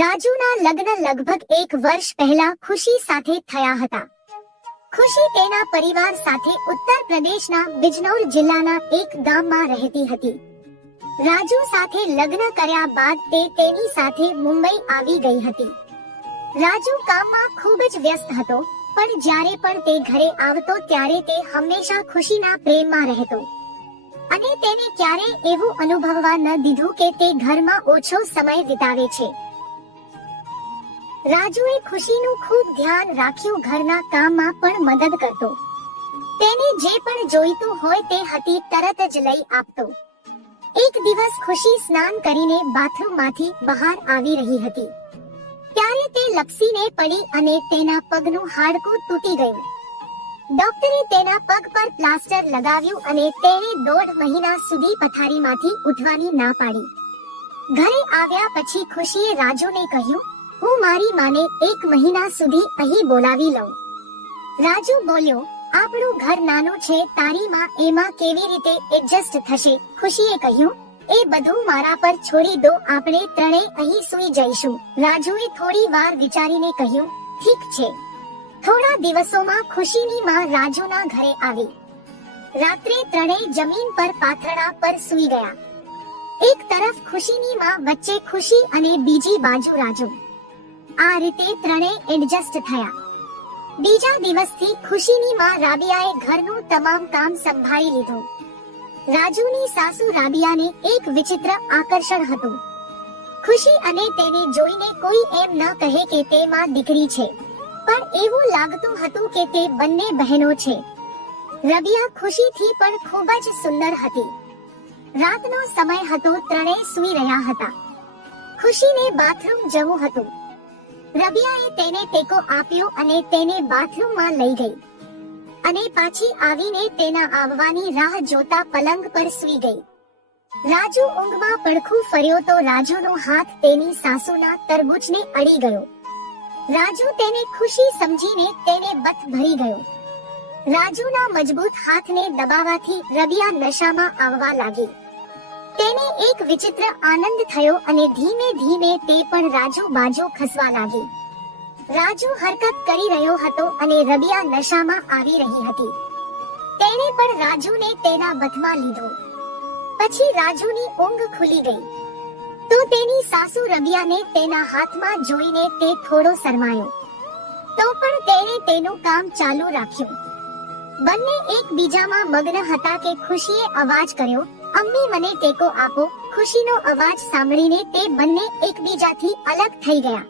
રાજુના લગ્ન લગભગ 1 વર્ષ પહેલા ખુશી સાથે થયા હતા. ખુશી તેના પરિવાર સાથે ઉત્તર પ્રદેશના બિજનૌર જિલ્લાના એક ગામમાં રહેતી હતી. રાજુ સાથે લગ્ન કર્યા બાદ તે તેની સાથે મુંબઈ આવી ગઈ હતી. રાજુ કામમાં ખૂબ જ વ્યસ્ત હતો, પણ જ્યારે પણ તે ઘરે આવતો ત્યારે તે હંમેશા ખુશીના પ્રેમમાં રહેતો અને તેને ક્યારેય એવું અનુભવવા ન દીધું કે તે ઘરમાં ઓછો સમય વિતાવે છે. રાજુએ ખુશીનું ખૂબ ધ્યાન રાખ્યું, ઘરના કામમાં પણ મદદ કરતો. તેને જે પણ જોઈતું હોય તે હતી તરત જ લઈ આપતો. એક દિવસ ખુશી સ્નાન કરીને બાથરૂમમાંથી બહાર આવી રહી હતી ત્યારે તે લપસીને પડી અને તેના પગનું હાડકું તૂટી ગયું. ડોક્ટરે તેના પગ પર પ્લાસ્ટર લગાવ્યું અને તેણે 1.5 મહિના સુધી પથારીમાંથી ઉઠવાની ના પાડી. ઘરે આવ્યા પછી ખુશીએ રાજુને કહ્યું, હું મારી માને 1 મહિના સુધી અહીં બોલાવી લઉં. રાજુ બોલ્યો, આપણું ઘર નાનું છે, તારી માં એમાં કેવી રીતે એડજસ્ટ થશે? ખુશીએ કહ્યું, એ બધું મારા પર છોડી દો, આપણે ત્રણેય અહીં સૂઈ જઈશું. રાજુએ થોડી વાર વિચારીને કહ્યું, ઠીક છે. થોડા દિવસોમાં ખુશીની માં રાજુના ઘરે આવી. રાત્રે ત્રણેય જમીન પર પાથરણા પર સૂઈ ગયા. એક તરફ ખુશીની માં, વચ્ચે ખુશી અને બીજી બાજુ રાજુ. આ રીતે ત્રણેય એડજસ્ટ થયા. બીજા દિવસથી ખુશીની માં રાબિયાએ ઘરનું તમામ કામ સંભાળી લીધું. રાજુની સાસુ રાબિયાને એક વિચિત્ર આકર્ષણ હતું. ખુશી અને તેને જોઈને કોઈ એમ ન કહે કે તે માં દીકરી છે, પણ એવું લાગતું હતું કે તે બંને બહેનો છે. રાબિયા ખુશીથી પણ ખૂબ જ સુંદર હતી. રાતનો સમય હતો, ત્રણેય સૂઈ રહ્યા હતા. ખુશીને બાથરૂમ જવું હતું. રાબિયાએ તેને ટેકો આપ્યો અને તેને બાથરૂમમાં લઈ ગઈ અને પાછી આવીને તેના આવવાની રાહ જોતા પલંગ પર સૂઈ ગઈ. રાજુ ઊંઘમાં પડખું ફર્યો તો રાજુનો હાથ તેની સાસુના તરબૂચને અડી ગયો. રાજુ તેને ખુશી સમજીને તેને બથ ભરી ગયો. રાજુના મજબૂત હાથને દબાવવાથી રાબિયા નશામાં આવવા લાગી. તેને એક વિચિત્ર આનંદ થયો અને ધીમે ધીમે તે પણ રાજુ બાજુ ખસવા લાગી. રાજુ હરકત કરી રહ્યો હતો અને રાબિયા નશામાં આવી રહી હતી. તેણે પણ રાજુને તેના બથમાં લીધો. પછી રાજુની ઊંઘ ખુલી ગઈ તો તેની સાસુ રાબિયાને તેના હાથમાં જોઈને તે થોડો શરમાયો, તો પણ તેણે તેનું કામ ચાલુ રાખ્યું. બંને એકબીજામાં મગ્ન હતા કે ખુશીએ અવાજ કર્યો, અમ્મી મને ટેકો આપો. ખુશીનો અવાજ સાંભળીને તે બંને એકબીજાથી અલગ થઈ ગયા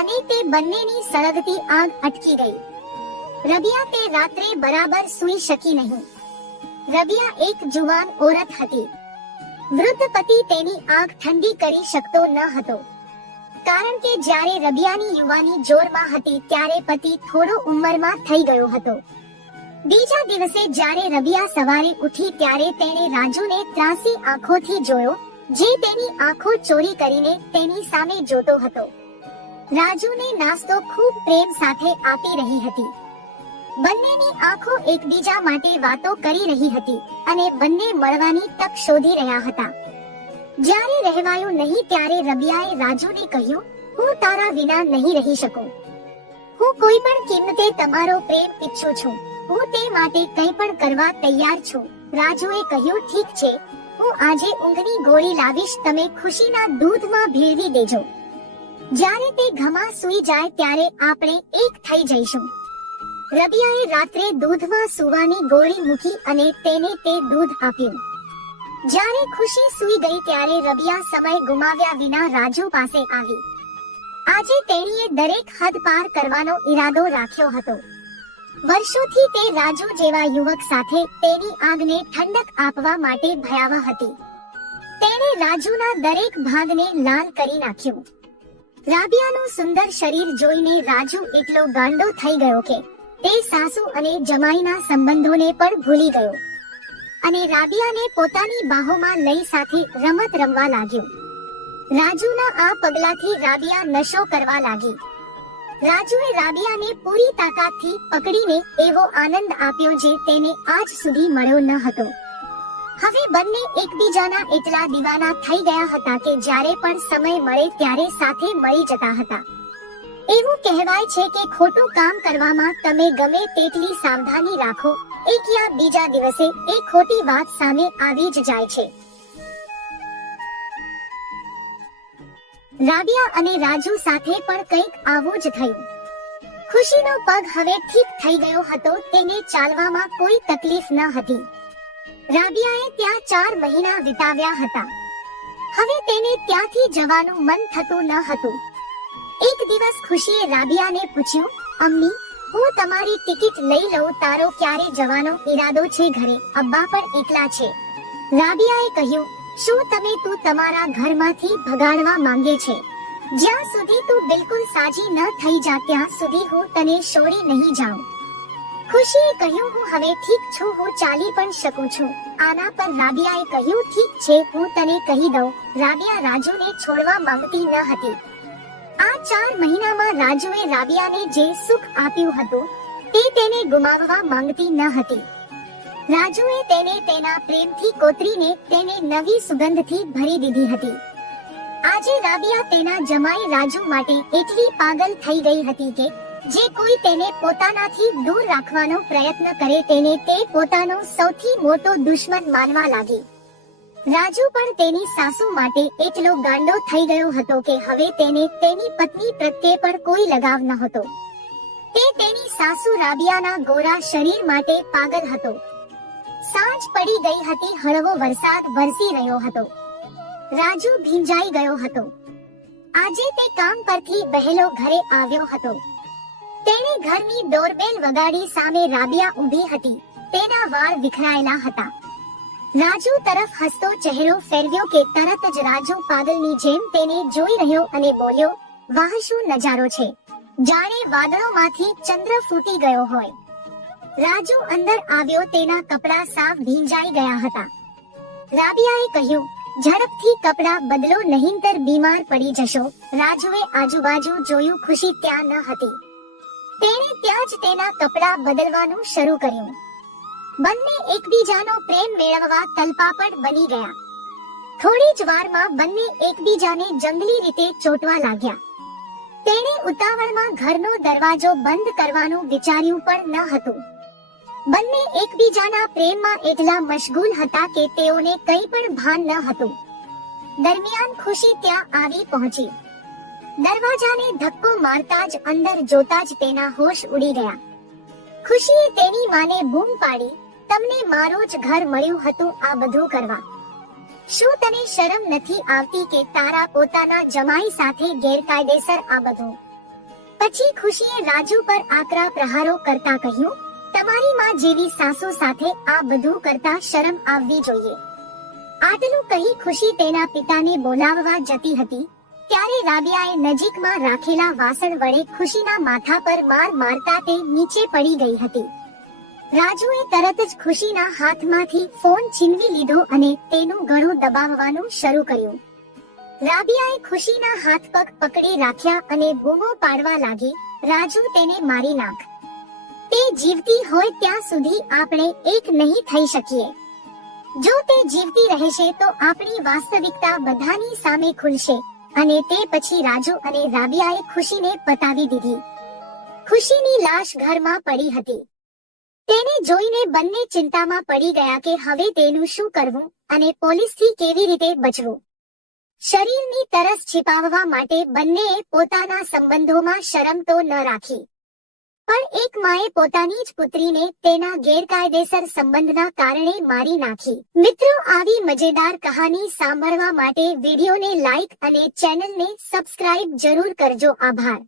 અને તે બંનેની સળગતી આગ અટકી ગઈ. રાબિયા તે રાત્રે બરાબર સૂઈ શકી નહીં. રાબિયા એક જુવાન ઓરત હતી. વૃદ્ધ પતિ તેની આગ ઠંડી કરી શકતો ન હતો, કારણ કે જ્યારે રાબિયાની યુવાની જોરમાં હતી ત્યારે પતિ થોડો ઉંમરમાં થઈ ગયો હતો. બીજા દિવસે જ્યારે રાબિયા સવારે ઉઠી ત્યારે તેણે રાજુને ત્રાસી આંખોથી જોયો, જે તેની આંખો ચોરી કરીને તેની સામે જોતો હતો. રાજુને નાસ્તો ખૂબ પ્રેમ સાથે આપી રહી હતી. બંનેની આંખો એકબીજા માટે વાતો કરી રહી હતી અને બંને મળવાની તક શોધી રહ્યા હતા. જ્યારે રહેવાયું નહીં ત્યારે રાબિયાએ રાજુને કહ્યું, હું તારા વિના નહીં રહી શકું. હું કોઈ પણ કિંમતે તમારો પ્રેમ ઈચ્છું છું. હું તે માટે કંઈ પણ કરવા તૈયાર છું. રાજુએ કહ્યું, ઠીક છે, હું આજે ઊંઘની ગોળી લાવીશ, તમે ખુશીના દૂધમાં ભેળવી દેજો. જ્યારે તે ઘમાં સૂઈ જાય ત્યારે આપણે એક થઈ જઈશું. રાબિયાએ રાત્રે દૂધમાં સૂવાની ગોળી મૂકી અને તેને તે દૂધ આપ્યું. જ્યારે ખુશી સૂઈ ગઈ ત્યારે રાબિયા સમય ગુમાવ્યા વિના રાજુ પાસે આવી. આજે તેણીએ દરેક હદ પાર કરવાનો ઈરાદો રાખ્યો હતો. વર્ષોથી તે રાજુ જેવા યુવક સાથે તેની આગને ઠંડક આપવા માટે ભયાવહ હતી. તેણે રાજુના દરેક ભાગને લાલ કરી નાખ્યું. રાબિયાનું સુંદર શરીર જોઈને રાજુ એટલો ગાંડો થઈ ગયો કે તે સાસુ અને જમાઈના સંબંધોને પણ ભૂલી ગયો અને રાબિયાને પોતાની બાહોમાં લઈ સાથે રમત રમવા લાગ્યો. રાજુના આ પગલાથી રાબિયા નશો કરવા લાગી. રાજુએ રાબિયાને પૂરી તાકાતથી પકડીને એવો આનંદ આપ્યો જે તેને આજ સુધી મળ્યો ન હતો. હવે બંને એકબીજાના એટલા દીવાના થઈ ગયા હતા કે જ્યારે પણ સમય મળે ત્યારે સાથે મળી જતા હતા. એવું કહેવાય છે કે ખોટું કામ કરવામાં તમે ગમે તેટલી સાવધાની રાખો, એક યા બીજા દિવસે એ ખોટી વાત સામે આવી જ જાય છે. રાબિયા અને રાજુ સાથે પણ કંઈક આવું જ થયું. ખુશીનો પગ હવે ઠીક થઈ ગયો હતો, તેને ચાલવામાં કોઈ તકલીફ ન હતી. રાબિયાએ ત્યાં 4 મહિના વિતાવ્યા હતા. હવે તેને ત્યાંથી જવાનું મન થતું ન હતું. એક દિવસ ખુશીએ રાબિયાને પૂછ્યું, અમ્મી, હું તમારી ટિકિટ લઈ લઉં, તારો ક્યારે જવાનો ઈરાદો છે ઘરે? અબ્બા પણ એકલા છે. રાબિયાએ કહ્યું, શું તું તમારા ઘરમાંથી ભગાડવા માંગે છે? જ્યાં સુધી તું બિલકુલ સાજી ન થઈ જા ત્યાં સુધી હું તને છોડી નહીં જાઉં. ખુશીએ કહ્યું, હું હવે ઠીક છું, હું ચાલી પણ શકું છું. આના પર રાબિયાએ કહ્યું, ઠીક છે, હું તને કહી દઉં. રાબિયા રાજુને છોડવા માંગતી ન હતી. આ 4 મહિનામાં રાજુએ રાબિયાને જે સુખ આપ્યું હતું તે તેને ગુમાવવા માંગતી ન હતી. રાજુએ તેને તેના પ્રેમથી કોતરીને તેને નવી સુગંધથી ભરી દીધી હતી. આજે રાબિયા તેના જમાઈ રાજુ માટે એટલી પાગલ થઈ ગઈ હતી કે જે કોઈ તેને પોતાનાથી દૂર રાખવાનો પ્રયત્ન કરે તેને તે પોતાનો સૌથી મોટો દુશ્મન માનવા લાગી. રાજુ પણ તેની સાસુ માટે એટલો ગાંડો થઈ ગયો હતો કે હવે તેને તેની પત્ની પ્રત્યે પણ કોઈ લગાવ નહોતો. તે તેની સાસુ રાબિયાના ગોરા શરીર માટે પાગલ હતો. સાંજ પડી ગઈ હતી, હળવો વરસાદ વરસી રહ્યો હતો. રાજુ ભીંજાઈ ગયો હતો. આજે તે કામ પરથી વહેલો ઘરે આવ્યો હતો. તેણે ઘરની ડોરબેલ વગાડી. સામે રાબિયા ઊભી હતી. તેના વાળ વિખરાયેલા હતા. રાજુ તરફ હસતો ચહેરો ફેરવ્યો કે તરત જ રાજુ પાગલની જેમ તેને જોઈ રહ્યો અને બોલ્યો, વાહ, શું નજારો છે! જાણે વાદળોમાંથી ચંદ્ર ફૂટી ગયો હોય. રાજુ અંદર આવ્યો. તેના કપડાં સાવ ભીંજાઈ ગયા હતા. રાબિયાએ કહ્યું, ઝડપથી કપડાં બદલો, નહીંતર બીમાર પડી જશો. રાજુએ આજુબાજુ જોયું. ખુશી ત્યાં ન હતી. તેણે ત્યાં જ તેના કપડાં બદલવાનું શરૂ કર્યું. બંને એકબીજાનો પ્રેમ મેળવવા તલપાપડ બની ગયા. થોડી જ વારમાં બંને એકબીજાને જંગલી રીતે ચોંટવા લાગ્યા. તેણે ઉતાવળમાં ઘરનો દરવાજો બંધ કરવાનું વિચાર્યું પણ ન હતું. બંને એકબીજાના પ્રેમમાં એટલા મશગુલ હતા કે તેઓને કંઈ પણ ભાન ન હતું. દરમિયાન ખુશી ત્યાં આવી પહોંચી. દરવાજાને ધક્કો મારતા જ અંદર જોતા જ તેના હોશ ઉડી ગયા. ખુશીએ તેની માને બૂમ પાડી, તમને મારું જ ઘર મળ્યું હતું આ બધું કરવા. શું તને શરમ નથી આવતી કે તારા પોતાના જમાઈ સાથે ગેરકાયદેસર આ બધું? પછી ખુશીએ રાજુ પર આકરા પ્રહારો કરતા કહ્યું, તમારી માં જેવી સાસુ સાથે આ બધું કરતા શરમ આવવી જોઈએ. આટલું કહી ખુશી તેના પિતાને બોલાવવા જતી હતી ત્યારે રાબિયાએ નજીકમાં રાખેલા વાસણ વડે ખુશીના માથા પર માર મારતા તે નીચે પડી ગઈ હતી. રાજુએ તરત જ ખુશીના હાથમાંથી ફોન છીનવી લીધો અને તેનું ગળું દબાવવાનું શરૂ કર્યું. રાબિયાએ ખુશીના હાથ પગ પકડી રાખ્યા અને બૂમો પાડવા લાગી, રાજુ તેને મારી નાખ. તે જીવતી હોય ત્યાં સુધી આપણે એક નહીં થઈ શકીએ. જો તે જીવતી રહેશે તો આપણી વાસ્તવિકતા બધાની સામે ખુલશે. અને તે પછી રાજુ અને રાબિયાએ ખુશીને પતાવી દીધી. ખુશીની લાશ ઘરમાં પડી હતી. તેને જોઈને બંને ચિંતામાં પડી ગયા કે હવે તેનું શું કરવું અને પોલીસથી કેવી રીતે બચવું. શરીરની તરસ छिपाવવા માટે બંનેએ પોતાના સંબંધોમાં શરમ તો ન રાખી, પણ એક માએ પોતાની જ પુત્રીને તેના ગેરકાયદેસર સંબંધના કારણે મારી નાખી. મિત્રો, આવી મજેદાર કહાની સાંભળવા માટે વિડીયોને લાઈક અને ચેનલને સબસ્ક્રાઇબ જરૂર કરજો. આભાર.